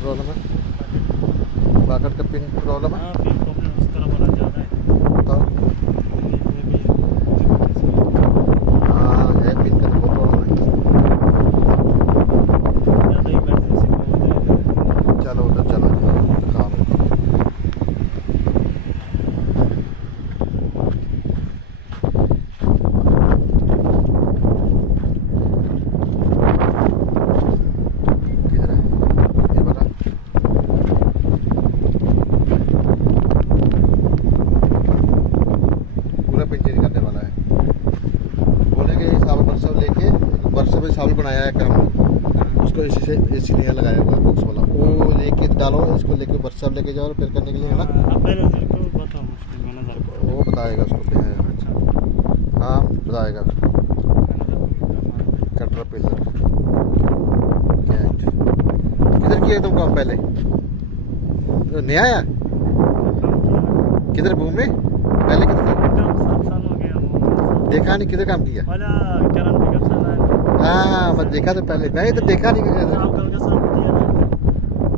Problem है? बाकट का pin problem है? हाँ पिन प्रॉब्लम उस तरह वाला ज़्यादा है। बताओ। हाँ है, पिन का तो बहुत प्रॉब्लम है। ज़्यादा इमरजेंसी में हो जाएगा। चलो उधर चलो दिखाओ मेरे को। किधर है ये बता। पूरा पिन चेंज करने वाला है। बोलेंगे साबुन बरसा लेके, बरसा में साबुन बनाया है काम, उसको इसी से एसी नहीं लगाया हुआ बॉक्स वाला, वो लेके डालो, इसको लेके बरसा लेके जाओ रिपेयर करने के लिए, है ना? अब मैनेजर को बताओ, मुश्किल मैनेजर को। वो बताएगा उसको क्या है। अच्छा हाँ बताएगा। कटर पिलर कैट किधर किया तुम काम पहले? नया आया किधर घूमने? पहले किधर था? 7 साल हो गया वो। देखा नहीं किधर काम किया? वाला करंट पिकअप साला है। हाँ मैं देखा था पहले, मैं तो देखा नहीं किधर। आप कल का साथ दिया ना।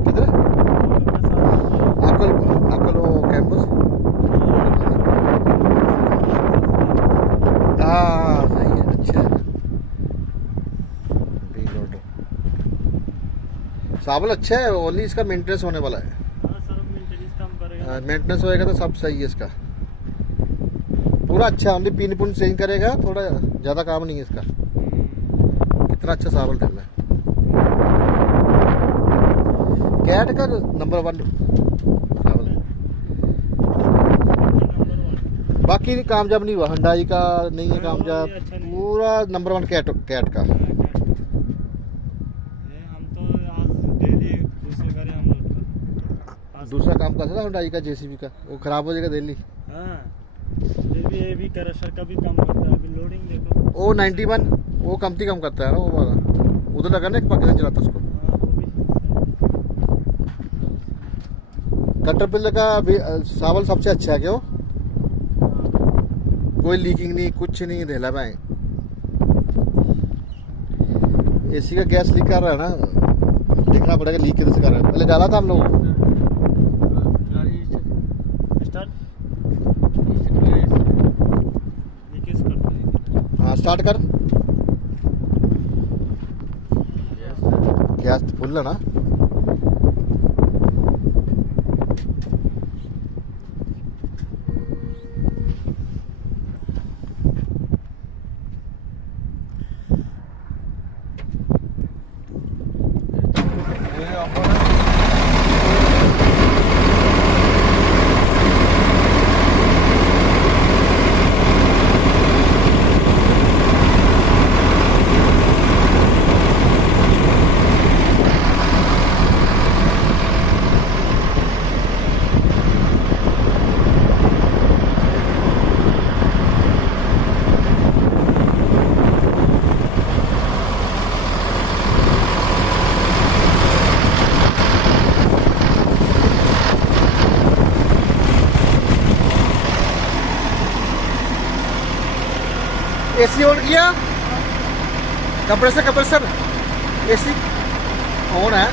किधर? कल का साथ अकल वो कैंपस। हाँ सही है, अच्छा है। साबल अच्छा है, ओनली इसका मेंटेनेंस होने वाला है। हाँ सर मेंटेनेंस काम करेगा। मेंटेनेंस होएगा तो सब सही है इसका, पूरा अच्छा। ओनली पिन पुन चेंज करेगा, थोड़ा ज़्यादा काम नहीं है इसका। कितना अच्छा साबल चल रहा है। कैट का नंबर 1 साबल। बाकी कामयाब नहीं हुआ, हुंडई का नहीं है कामयाब, पूरा नंबर 1 कैट का। हम तो आज डेली दूसरे गाड़ी हम लोग दूसरा काम कर सकता हुंडई का, जेसीबी का, वो खराब हो जाएगा दिल्ली। हाँ ये भी क्रशर का भी काम करता है। अभी लोडिंग देखो, ओ 91 वो कमती कम करता है ना, वो वाला उधर लगा ना, एक पाकिस्तान चलाता उसको। हाँ वो भी कटर पिलर का भी साबल सबसे अच्छा है क्यों? कोई लीकिंग नहीं, कुछ नहीं ढेला भाई। एसी का गैस लीक कर रहा है ना, देखना पड़ेगा लीक किधर से कर रहा है। पहले डाला था हम लोग। स्टार्ट हाँ स्टार्ट कर। गैस फुल है ना? एसी ऑन किया, कंप्रेसर एसी ऑन है।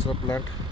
Pressure plant